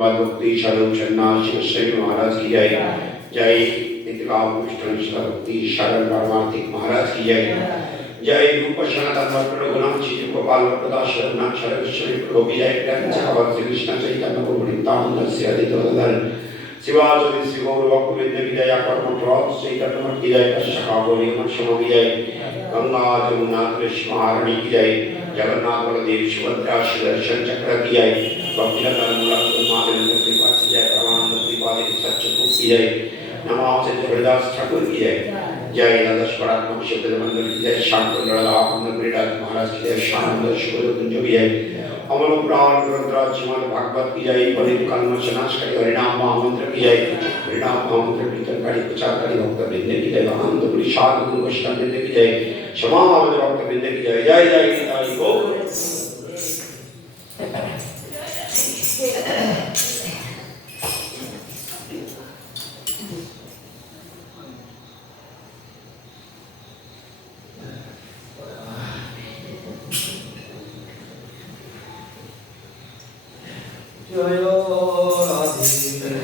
भक्ति शरण सन्यासी गोस्वामी महाराज की जय। जय इंतकाम भक्ति शरण परमार्थिक महाराज की जय। जय रूप सनातन भक्त गुणाम श्री गोपाल प्रदास शरण शरण गोस्वामी प्रभु की जय। जगत श्री कृष्ण चैतन्य प्रभु नित्यानंद श्री अद्वैत शिवाजी श्री गौर भक्तवृंद की जय। कर्म प्रौढ़ चैतन्य भक्त की जय। कश्यप गौरी मक्षमा की जय। गंगा जमुना कृष्ण महारानी की जय। जगन्नाथ बलदेव सुभद्रा सुदर्शन चक्र की जय। भक्तिलता महादेव कृपा की जय। परमानंद त्रिपाठी सच्चिदानंद की जय। नमः हरिदास ठाकुर की जय। जय नंदस परात्मा शिव मंदिर की जय। शांत महाराज की जय। शानंद शिव कुंज की जय। अमल प्राण ग्रंथराज श्रीमद भागवत की जय। पवित्र कलम शनाशकारी हरिनाम महामंत्र की जय। हरिनाम महामंत्र कीर्तनकारी प्रचारकारी भक्त वृंद की जय। आनंद पुरी शाद गुरु वैष्णव वृंद की जय। समाज भक्त वृंद की जय। जय जय गीताई गो। जय राधे जय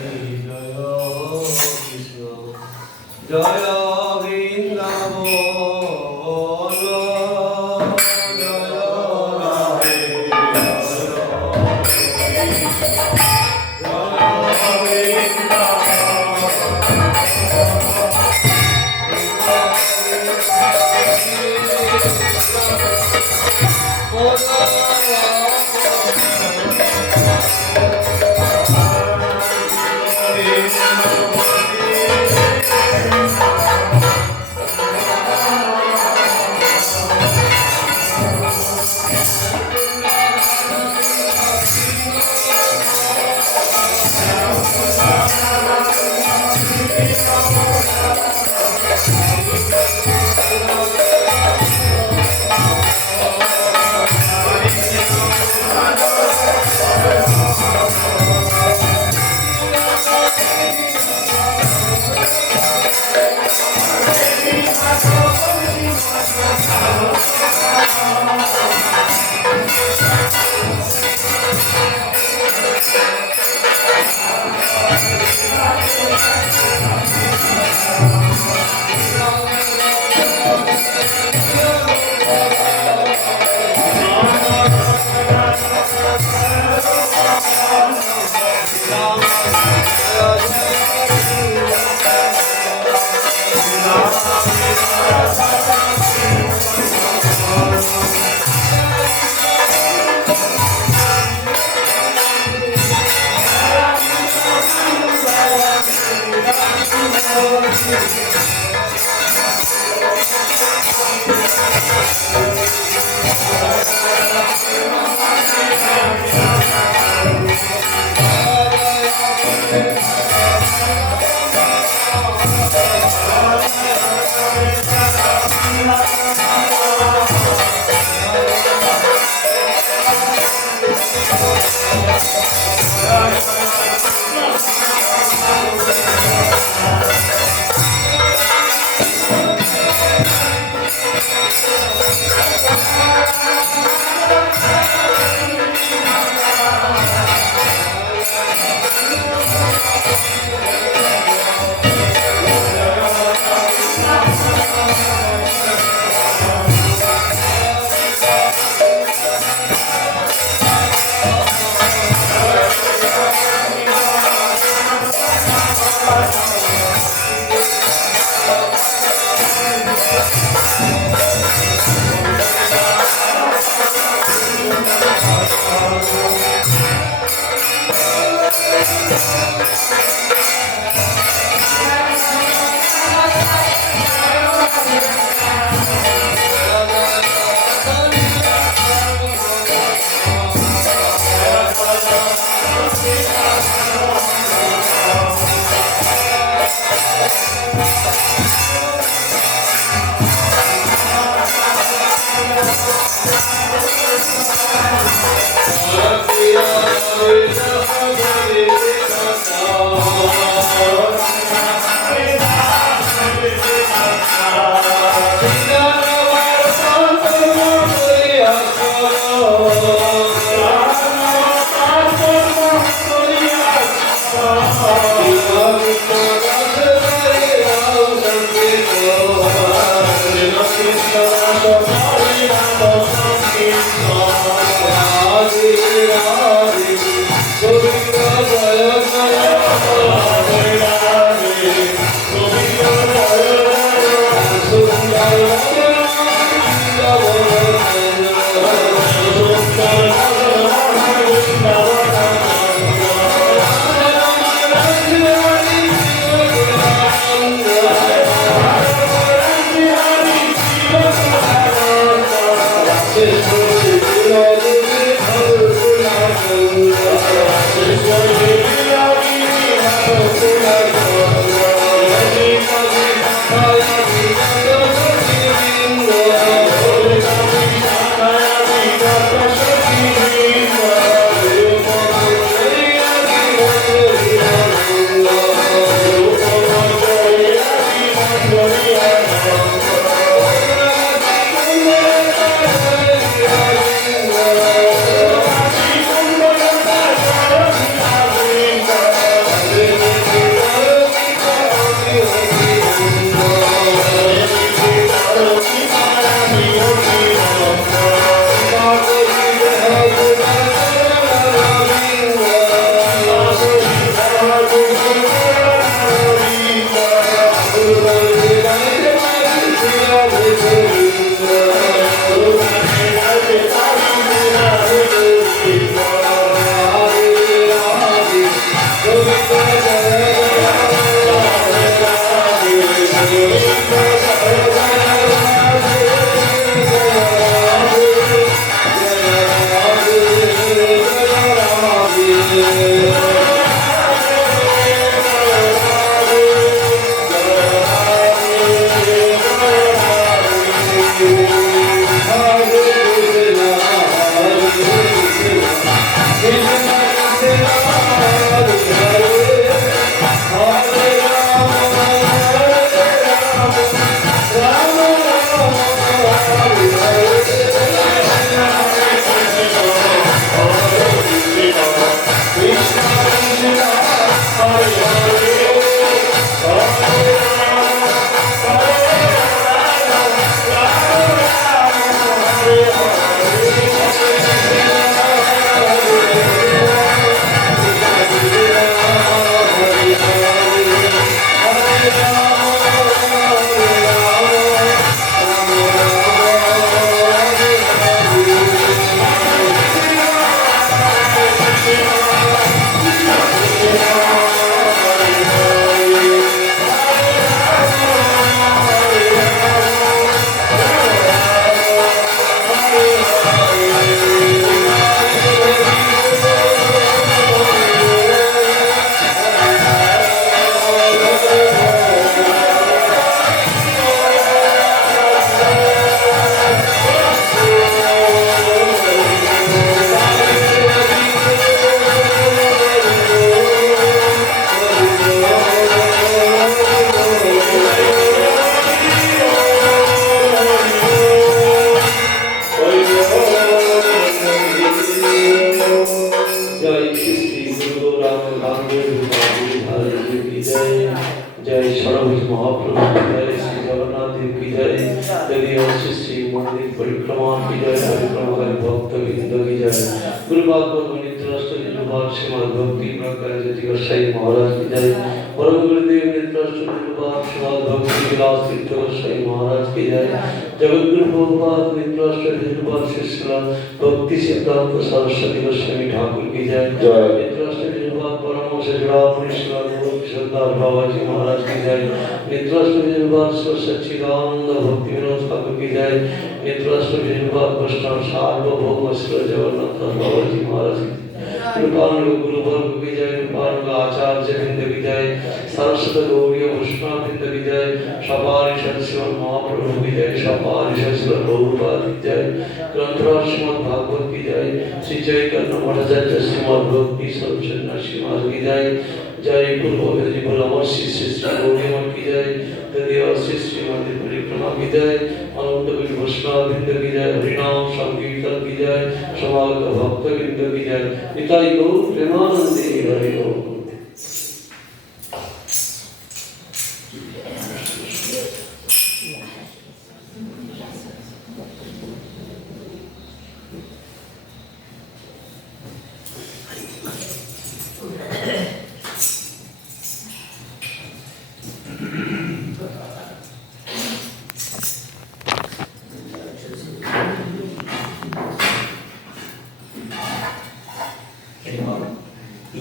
कृष्ण जय वृंदावन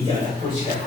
জায়গাটা পরিষ্কার